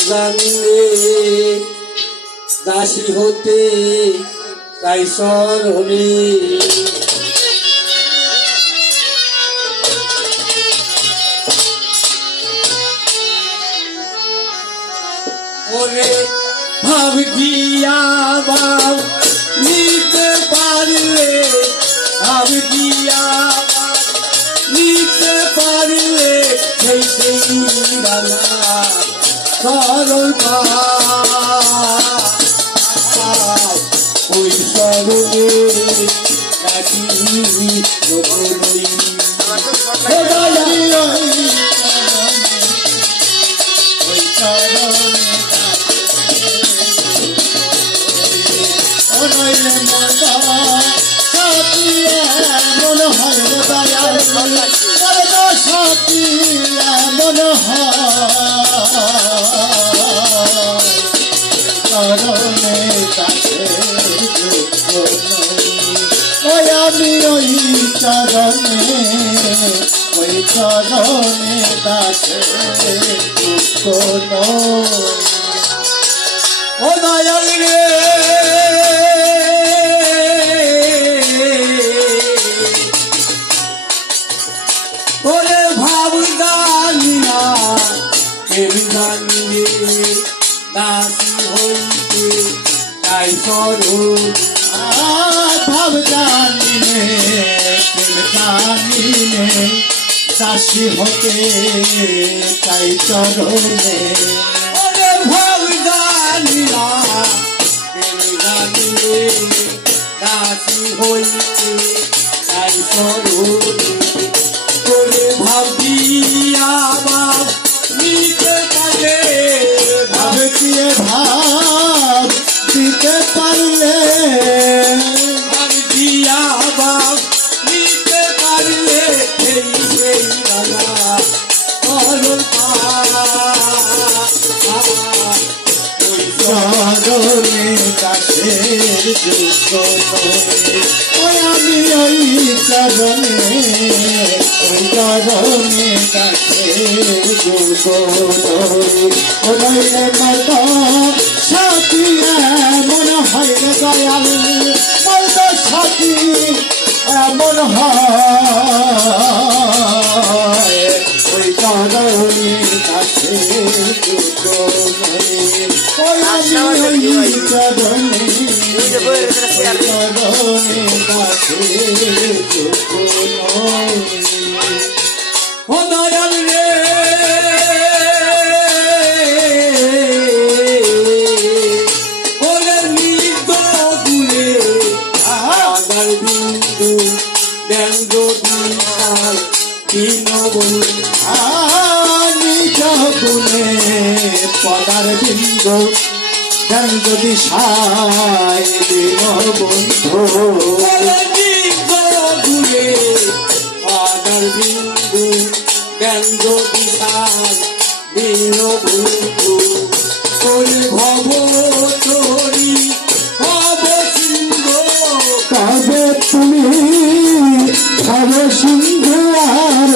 জানলে দাসী হতে তাই সরলে ওরে ভাব দিয়া বাব নিতে পারলে ভাব দিয়া নিতে পারলে সেই সেই রানা সরল ওই সরলে নাকি নবরী ওই সরলে নইলে মনটা সাথিয়া মন হয় দয়াল মনটা সাথিয়া মন হয় করণে কাছে ওই আমি ওই চরণে কাছে ও দয়াল রে ওরে ভাব জানিনা প্রেম জানিলে দাসী হইতে তাই সরল ভাব জানিলে প্রেম জানিলে দাসী হতে তাই চরণে ওরে ভাব জানিনা প্রেম জানিলে দাসী হইতে তাই সরল করে ভাবিয়া বাপ নিতে পারলে ভাব দিয়ে ভাব দিতে পারলে ভাব দিয়া বাপ নিতে পারলে সেই সেই রানা সরল ওই সরলে কাছে যুক্ত ওই আমি ওই চরণে কাছে ওইলে মতো সাথী মনে হয় দয়াল মতো সাথী মন হয় ওই চরণে কাছে ওই আমি ওই চরণে কাছে ও দয়াল রে ওরে নিজ গুলে আগার বিন্দু ব্যঙ্গ দিনার দীনবন্ধু নিজ গুলে পদার বিন্দু ব্যঙ্গ দিশায় দীনবন্ধু নিজ গুলে পদার বিন্দু ব্যঙ্গ দিশার দীনবন্ধু ওরে ভব তোরি ভব সিন্ধু কবে তুমি ভব সিন্ধু আর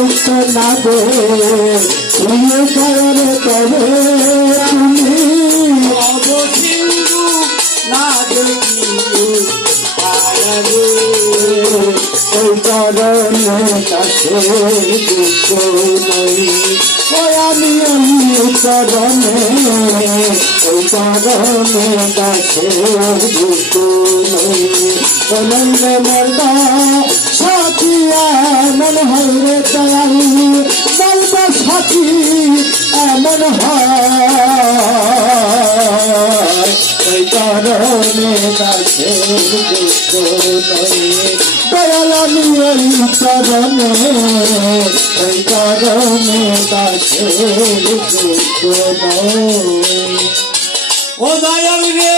নাবে তুমি কারণে কবে তুমি ভব সিন্ধু না দেখি ওই চরণে কাছে দুঃখ নই ওই আমি চরণে ওই চরণে কাছে দুঃখ নই বললে মর্দা সাথী এমন হয় রে দয়াল বলবা সাথী এমন হয় ওই চরণে কাছে দুঃখ নই দয়াল আমি ওই চরণে কাছে দুঃখ নই ও দয়াল রে।